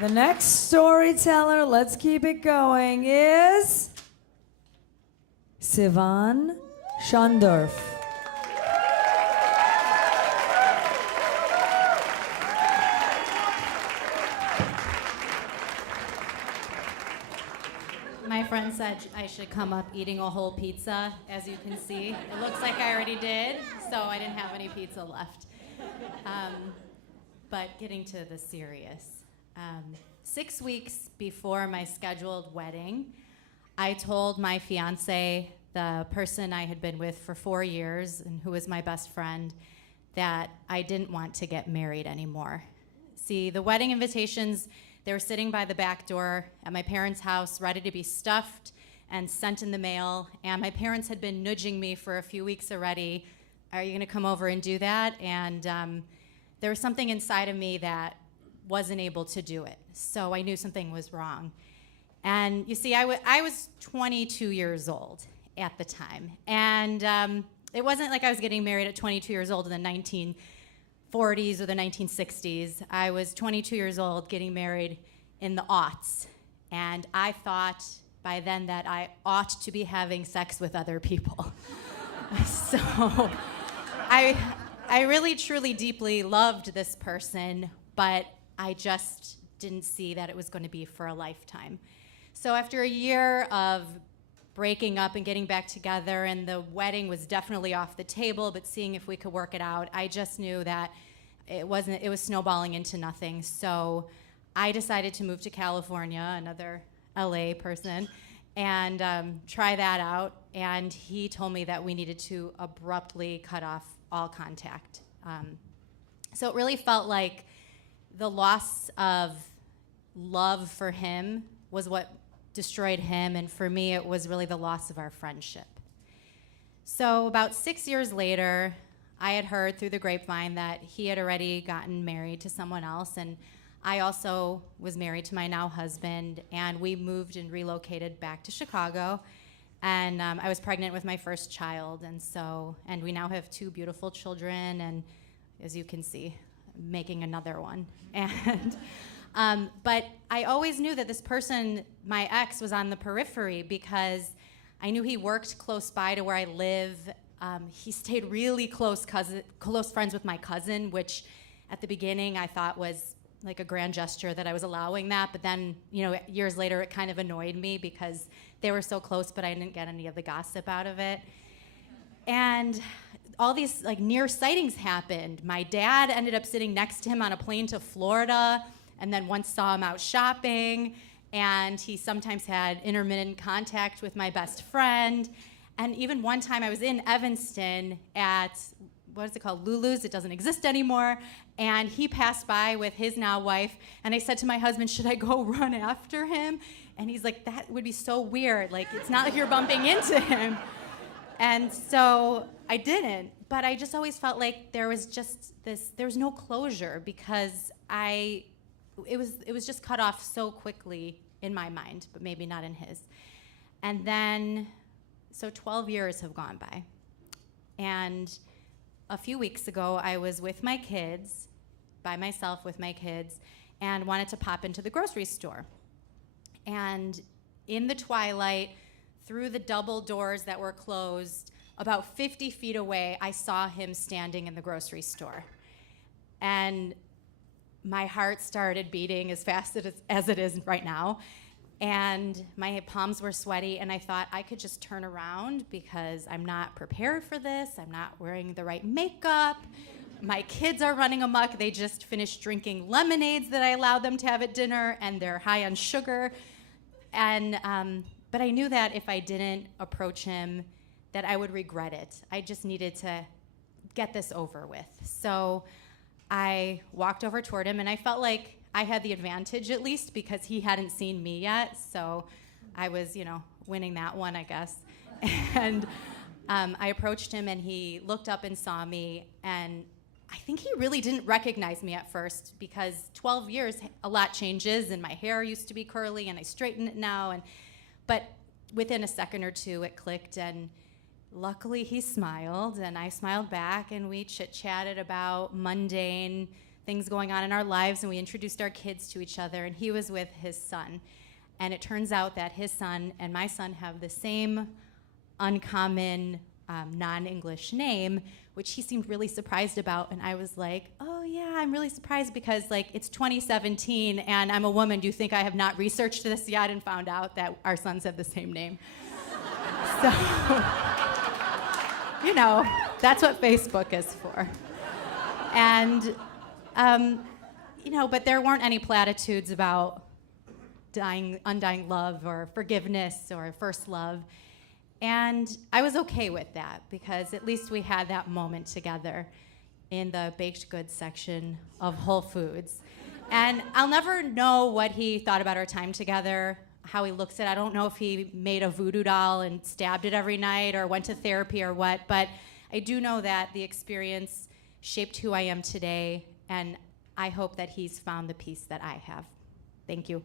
The next storyteller, let's keep it going, is Sivan Schondorf. My friend said I should come up eating a whole pizza, as you can see. It looks like I already did, so I didn't have any pizza left. But getting to the serious. 6 weeks before my scheduled wedding, I told my fiance, the person I had been with for 4 years and who was my best friend, that I didn't want to get married anymore. See, the wedding invitations, they were sitting by the back door at my parents' house, ready to be stuffed and sent in the mail. And my parents had been nudging me for a few weeks already. Are you going to come over and do that? And there was something inside of me that wasn't able to do it. So I knew something was wrong. And you see, I was 22 years old at the time. And it wasn't like I was getting married at 22 years old in the 1940s or the 1960s. I was 22 years old getting married in the aughts. And I thought by then that I ought to be having sex with other people. So I really, truly, deeply loved this person, but I just didn't see that it was going to be for a lifetime. So after a year of breaking up and getting back together, and the wedding was definitely off the table, but seeing if we could work it out, I just knew that it was snowballing into nothing. So I decided to move to California, another LA person, and try that out. And he told me that we needed to abruptly cut off all contact. So it really felt like the loss of love for him was what destroyed him, and for me, it was really the loss of our friendship. So about 6 years later, I had heard through the grapevine that he had already gotten married to someone else, and I also was married to my now husband, and we moved and relocated back to Chicago, and I was pregnant with my first child, and we now have 2 beautiful children, and as you can see, making another one. And but I always knew that this person, my ex, was on the periphery because I knew he worked close by to where I live. He stayed really close friends with my cousin, which at the beginning I thought was like a grand gesture that I was allowing that. But then, years later, it kind of annoyed me because they were so close, but I didn't get any of the gossip out of it. And all these near sightings happened. My dad ended up sitting next to him on a plane to Florida, and then once saw him out shopping, and he sometimes had intermittent contact with my best friend. And even one time I was in Evanston at, what is it called, Lulu's, it doesn't exist anymore, and he passed by with his now wife, and I said to my husband, should I go run after him? And he's like, that would be so weird, it's not like you're bumping into him. And so I didn't, but I just always felt like there was no closure because it was just cut off so quickly in my mind, but maybe not in his. And then, so 12 years have gone by. And a few weeks ago, I was with my kids, by myself with my kids, and wanted to pop into the grocery store. And in the twilight, through the double doors that were closed, about 50 feet away, I saw him standing in the grocery store. And my heart started beating as fast as it is right now. And my palms were sweaty, and I thought I could just turn around because I'm not prepared for this. I'm not wearing the right makeup. My kids are running amok. They just finished drinking lemonades that I allowed them to have at dinner, and they're high on sugar. And but I knew that if I didn't approach him, that I would regret it. I just needed to get this over with. So I walked over toward him, and I felt like I had the advantage at least because he hadn't seen me yet. So I was, winning that one, I guess. And I approached him, and he looked up and saw me, and I think he really didn't recognize me at first because 12 years, a lot changes, and my hair used to be curly, and I straighten it now. But within a second or two, it clicked, and luckily he smiled, and I smiled back, and we chit-chatted about mundane things going on in our lives, and we introduced our kids to each other, and he was with his son. And it turns out that his son and my son have the same uncommon non-English name, which he seemed really surprised about. And I was like, oh yeah, I'm really surprised because like it's 2017 and I'm a woman. Do you think I have not researched this yet and found out that our sons have the same name? So, you know, that's what Facebook is for. And, you know, but there weren't any platitudes about undying love or forgiveness or first love. And I was okay with that because at least we had that moment together in the baked goods section of Whole Foods. And I'll never know what he thought about our time together, how he looks at it. I don't know if he made a voodoo doll and stabbed it every night or went to therapy or what, but I do know that the experience shaped who I am today, and I hope that he's found the peace that I have. Thank you.